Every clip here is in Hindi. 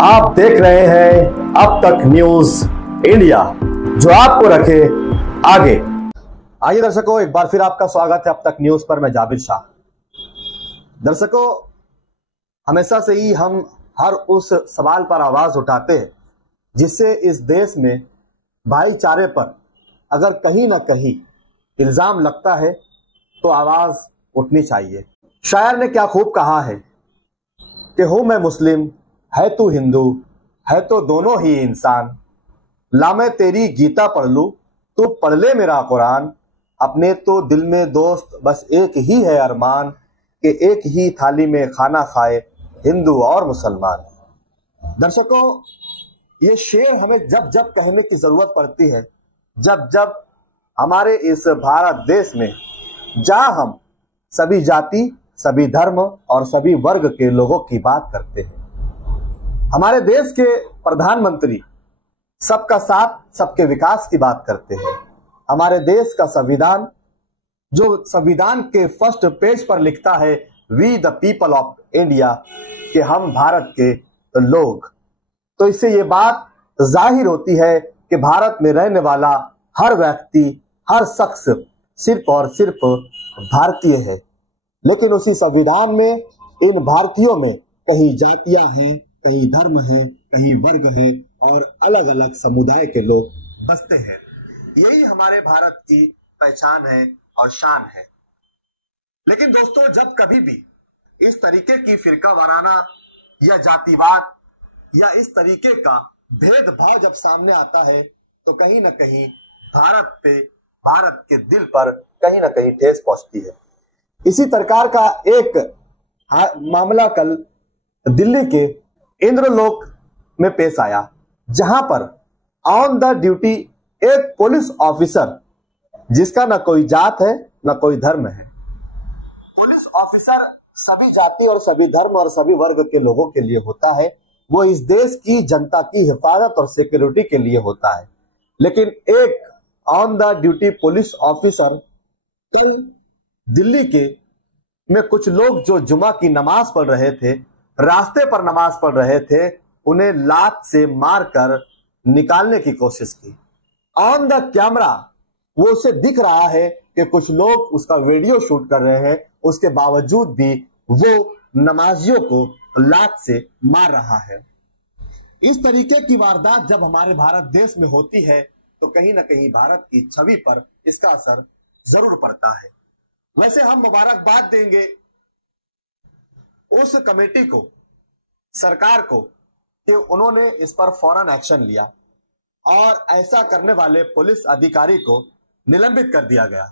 आप देख रहे हैं अब तक न्यूज इंडिया, जो आपको रखे आगे। आइए दर्शकों, एक बार फिर आपका स्वागत है अब तक न्यूज पर। मैं जाबिर शाह। दर्शकों, हमेशा से ही हम हर उस सवाल पर आवाज उठाते हैं जिससे इस देश में भाईचारे पर अगर कहीं ना कहीं इल्जाम लगता है तो आवाज उठनी चाहिए। शायर ने क्या खूब कहा है कि हूं मैं मुस्लिम, है तू हिंदू, है तो दोनों ही इंसान। ला मैं तेरी गीता पढ़ लूं, तू पढ़ ले मेरा कुरान। अपने तो दिल में दोस्त बस एक ही है अरमान, कि एक ही थाली में खाना खाए हिंदू और मुसलमान। दर्शकों, ये शेर हमें जब जब कहने की जरूरत पड़ती है, जब जब हमारे इस भारत देश में जहां हम सभी जाति, सभी धर्म और सभी वर्ग के लोगों की बात करते हैं। हमारे देश के प्रधानमंत्री सबका साथ, सबके विकास की बात करते हैं। हमारे देश का संविधान, जो संविधान के फर्स्ट पेज पर लिखता है we the people of India, कि हम भारत के लोग, तो इससे ये बात जाहिर होती है कि भारत में रहने वाला हर व्यक्ति, हर शख्स सिर्फ और सिर्फ भारतीय है। लेकिन उसी संविधान में इन भारतीयों में कहीं जातियां हैं, कहीं धर्म है, कहीं वर्ग है और अलग अलग समुदाय के लोग बसते हैं। यही हमारे भारत की पहचान है और शान है। लेकिन दोस्तों, जब कभी भी इस तरीके की फिरका वाराना या जातिवाद या इस तरीके का भेदभाव जब सामने आता है तो कहीं ना कहीं भारत पे, भारत के दिल पर कहीं ना कहीं ठेस पहुंचती है। इसी प्रकार का एक मामला कल दिल्ली के इंद्रलोक में पेश आया, जहां पर ऑन द ड्यूटी एक पुलिस ऑफिसर, जिसका ना कोई जात है ना कोई धर्म है। पुलिस ऑफिसर सभी जाति और सभी धर्म और सभी वर्ग के लोगों के लिए होता है। वो इस देश की जनता की हिफाजत और सिक्योरिटी के लिए होता है। लेकिन एक on the duty police officer कल दिल्ली के में कुछ लोग जो जुमा की नमाज पढ़ रहे थे, रास्ते पर नमाज पढ़ रहे थे, उन्हें लात से मारकर निकालने की कोशिश की। ऑन द कैमरा वो उसे दिख रहा है कि कुछ लोग उसका वीडियो शूट कर रहे हैं, उसके बावजूद भी वो नमाजियों को लात से मार रहा है। इस तरीके की वारदात जब हमारे भारत देश में होती है तो कहीं ना कहीं भारत की छवि पर इसका असर जरूर पड़ता है। वैसे हम मुबारकबाद देंगे उस कमेटी को, सरकार को, कि उन्होंने इस पर फौरन एक्शन लिया और ऐसा करने वाले पुलिस अधिकारी को निलंबित कर दिया गया।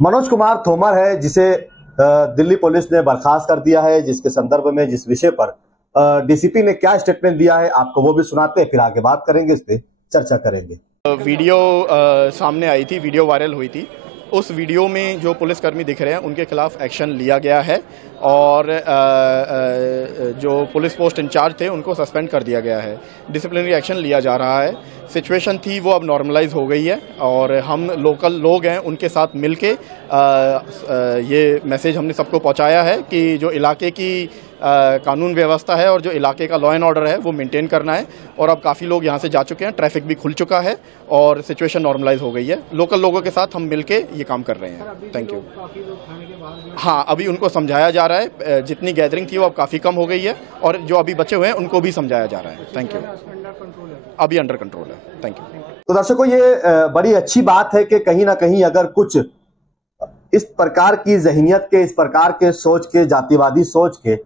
मनोज कुमार तोमर है, जिसे दिल्ली पुलिस ने बर्खास्त कर दिया है, जिसके संदर्भ में, जिस विषय पर डीसीपी ने क्या स्टेटमेंट दिया है आपको वो भी सुनाते हैं, फिर आगे बात करेंगे, इस पे चर्चा करेंगे। वीडियो सामने आई थी, वीडियो वायरल हुई थी। उस वीडियो में जो पुलिसकर्मी दिख रहे हैं उनके खिलाफ एक्शन लिया गया है और जो पुलिस पोस्ट इंचार्ज थे उनको सस्पेंड कर दिया गया है। डिसिप्लिनरी एक्शन लिया जा रहा है। सिचुएशन थी वो अब नॉर्मलाइज हो गई है और हम लोकल लोग हैं उनके साथ मिलके ये मैसेज हमने सबको पहुंचाया है कि जो इलाके की कानून व्यवस्था है और जो इलाके का लॉ एंड ऑर्डर है वो मेंटेन करना है। और अब काफ़ी लोग यहाँ से जा चुके हैं, ट्रैफिक भी खुल चुका है और सिचुएशन नॉर्मलाइज हो गई है। लोकल लोगों के साथ हम मिलके ये काम कर रहे हैं। Thank you. हाँ, अभी उनको समझाया जा रहा है। जितनी गैदरिंग थी वो अब काफ़ी कम हो गई है और जो अभी बचे हुए हैं उनको भी समझाया जा रहा है। Thank you. अभी अंडर कंट्रोल है। Thank you. तो दर्शकों, ये बड़ी अच्छी बात है कि कहीं ना कहीं अगर कुछ इस प्रकार की जहनियत के, इस प्रकार के सोच के, जातिवादी सोच के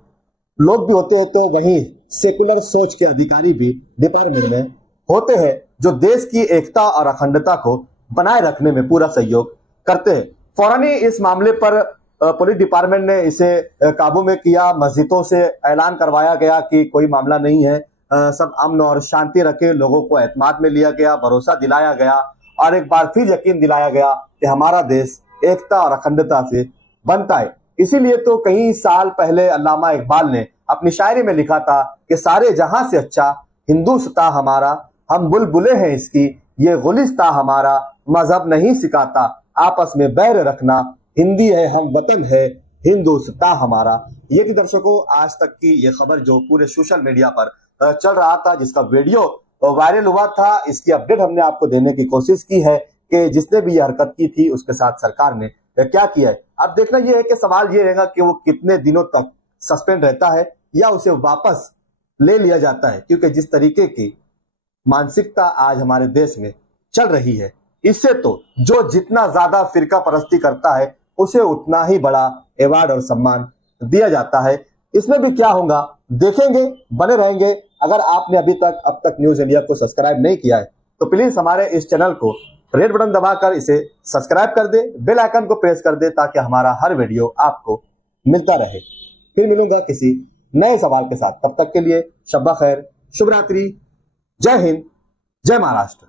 लोग भी होते हैं, तो वहीं सेकुलर सोच के अधिकारी भी डिपार्टमेंट में होते हैं, जो देश की एकता और अखंडता को बनाए रखने में पूरा सहयोग करते हैं। फौरन ही इस मामले पर पुलिस डिपार्टमेंट ने इसे काबू में किया। मस्जिदों से ऐलान करवाया गया कि कोई मामला नहीं है, सब अमन और शांति रखे। लोगों को एतमाद में लिया गया, भरोसा दिलाया गया और एक बार फिर यकीन दिलाया गया कि हमारा देश एकता और अखंडता से बनता है। इसीलिए तो कई साल पहले अल्लामा इकबाल ने अपनी शायरी में लिखा था कि सारे जहां से अच्छा हिंदुस्तां हमारा, हम बुलबुलें हैं इसकी, ये गुलिस्तां हमारा, मजहब नहीं सिखाता आपस में बैर रखना, हिंदी है हम वतन है हिंदुस्तां हमारा। ये कि दर्शकों, आज तक की ये खबर जो पूरे सोशल मीडिया पर चल रहा था, जिसका वीडियो वायरल हुआ था। इसकी अपडेट हमने आपको देने की कोशिश की है कि जिसने भी यह हरकत की थी उसके साथ सरकार ने क्या किया है। अब देखना यह है कि सवाल ये रहेगा कि वो कितने दिनों तक सस्पेंड रहता है या उसे वापस ले लिया जाता है, क्योंकि जिस तरीके की मानसिकता आज हमारे देश में चल रही है, इससे तो जो जितना ज्यादा फिरका परस्ती करता है उसे उतना ही बड़ा अवार्ड और सम्मान दिया जाता है। इसमें भी क्या होगा देखेंगे, बने रहेंगे। अगर आपने अभी तक अब तक न्यूज इंडिया को सब्सक्राइब नहीं किया है तो प्लीज हमारे इस चैनल को रेड बटन दबाकर इसे सब्सक्राइब कर दे, बेल आइकन को प्रेस कर दे, ताकि हमारा हर वीडियो आपको मिलता रहे। फिर मिलूंगा किसी नए सवाल के साथ, तब तक के लिए शब्बा खैर, शुभ रात्रि, जय हिंद, जय महाराष्ट्र।